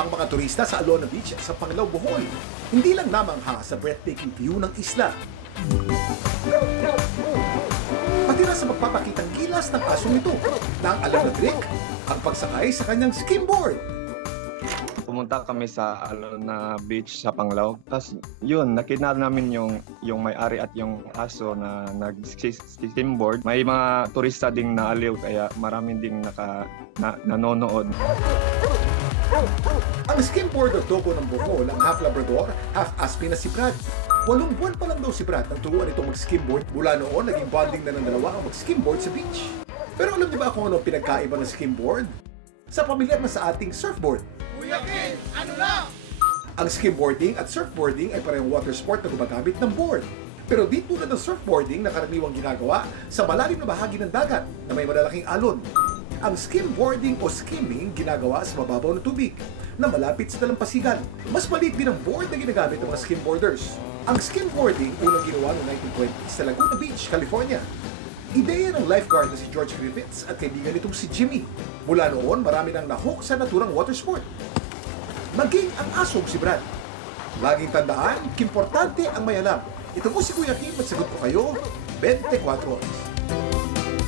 Ang mga turista sa Alona Beach sa Panglao, Bohol, hindi lang namangha sa breathtaking view ng isla. Pati na sa magpapakitang gilas ng asong ito na ang alam na trick, ang pagsakay sa kanyang skimboard. Pumunta kami sa Alona Beach sa Panglao. Tapos yun, nakita namin yung may-ari at yung aso na nag-skimboard. May mga turista ding naaliw kaya maraming ding nanonood. Ang skimboarder doggo ng Bohol, ang half Labrador, half Aspin na si Brad. 8 buwan pa lang daw si Brad nang turuan itong mag-skimboard. Mula noon, naging bonding na ng dalawa ang mag-skimboard sa beach. Pero alam niyo ba kung ano ang pinagkaiba ng skimboard? Sa pamilyar na sa ating surfboard. Kuya Ken, ano na? Ang skimboarding at surfboarding ay parehong water sport na gumagamit ng board. Pero di tulad ng surfboarding na karaniwang ginagawa sa malalim na bahagi ng dagat na may malalaking alon. Ang skimboarding o skimming ginagawa sa mababaw na tubig na malapit sa dalampasigan. Mas maliit din ang board na ginagamit ng mga skimboarders. Ang skimboarding unang ginawa noong 1920s sa Laguna Beach, California. Ideya ng lifeguard na si George Griffiths at kaibigan nitong si Jimmy. Mula noon, marami nang nahook sa naturang water sport. Maging ang asong si Brad. Laging tandaan, importante ang may alam. Ito po si Kuya Kim at sagot ko kayo, 24 oras.